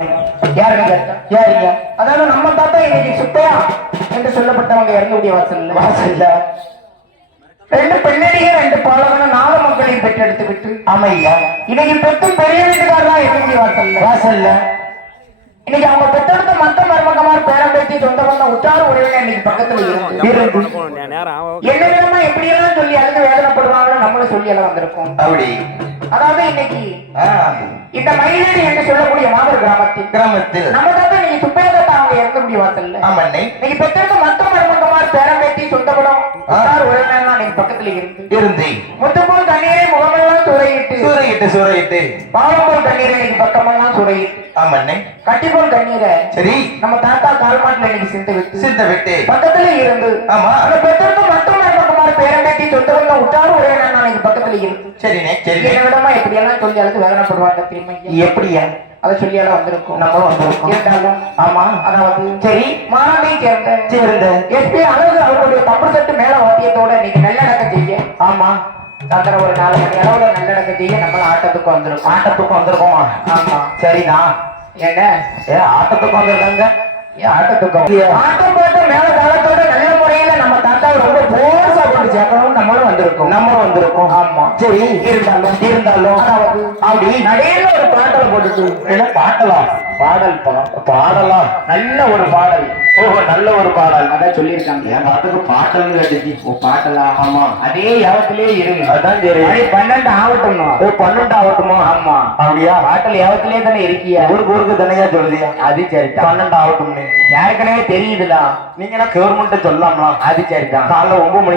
யாருங்க? அதாவது நம்ம தாத்தா இன்னைக்கு சுத்தையா என்று சொல்லப்பட்டவங்க இறங்கக்கூடிய வாசல்ல ரெண்டு பெண்ணடிகள் ரெண்டு பாலகன நாலு மக்களையும் பெற்றெடுத்து விட்டு அமையா இன்னைக்கு பெற்று பெரிய வீட்டுக்காரா இறங்கக்கூடிய வாசல்ல இன்னைக்கு அவங்க பெற்றெடுத்த மத்த மருமகமார் பேரம் பேச்சு சொந்த பந்தம் உற்றார உறவினர் இன்னைக்கு பக்கத்துல என்னமா எப்படி எல்லாம் சொல்லி அதுக்கு வேதனைப்படுவாங்க நம்மளும் சொல்லி எல்லாம் வந்திருக்கோம். அப்படி அதாவது இன்னைக்கு இந்த மயிலேடி என்று சொல்லக்கூடிய மாதர் கிராமத்தில் நம்ம தான் இன்னைக்கு சுப்பையாதா அவங்க இறங்கக்கூடிய வாசல்ல இன்னைக்கு பெற்றெடுத்த மத்த மருமகமார் பேரம் பேச்சு சொந்த படம் உற்றார உறவினர் இன்னைக்கு பக்கத்துல இருந்து முத்துப்போல் தண்ணீரை முகமெல்லாம் சூறையிட்டு பாவப்போல் தண்ணீரை இன்னைக்கு பக்கமெல்லாம் சூறையிட்டு கட்டிப்போல் கண்ணீரை சரி நம்ம தாத்தா கால்மாட்டில் இன்னைக்கு சிந்த விட்டு பக்கத்துல இருந்து ஆமா அந்த பெற்றோருக்கு மட்டும் மருமகமார் பேரம் பேச்சு சொந்த பந்தம் உற்றார உறவினர் இன்னைக்கு பக்கத்துல இருந்து சரி விடமா எப்படி எல்லாம் சொல்லி அளவுக்கு வேதனைப்படுவாங்க திரும்ப எப்படியா அதை சொல்லியால வந்திருக்கும் நம்ம வந்திருக்கோம் இருந்தாலும் ஆமா அதாவது சரி மாநாட்டை சேர்ந்த எஸ்பி அழகு அவருடைய தப்பு சட்டு மேல வாத்தியத்தோட இன்னைக்கு நல்லடக்க செய்ய ஆமா சாயந்தரம் ஒரு 4 மணி அளவுல நல்லடக்க செய்ய நம்ம ஆட்டத்துக்கு வந்திருக்கோமா ஆமா சரிண்ணா என்ன ஆட்டத்துக்கு வந்திருக்காங்க ஆட்டம் போட்டு மேல காலத்தோட நல்ல முறையில நம்ம தாத்தா ரொம்ப போர்ஸா போட்டு சேர்க்கணும் நம்மளும் வந்திருக்கோம் ஆமா சரி இருந்தாலும் அப்படி நடையில ஒரு பாட்டலை போட்டுட்டு என்ன பாடலாம் நல்ல ஒரு பாடல் ஓஹோ நல்ல ஒரு பாடல் அதான் சொல்லியிருக்காங்க என் பாட்டுக்கு பாட்டல் கட்டிச்சு பாட்டலா ஆமா அதே யாவத்திலே இருக்கு அதான் சரி 12 ஆகட்டுமா 12 ஆகட்டுமா ஆமா அப்படியா பாட்டல் யாவத்திலே தானே இருக்கியா ஊருக்கு தானேயா சொல்லுதியா அது சரி 12 ஆகட்டும்னு யாருக்கனவே தெரியுதுடா நீங்க கவர்மெண்ட் சொல்லலாமா அது சரிதான் காலைல 9 மணி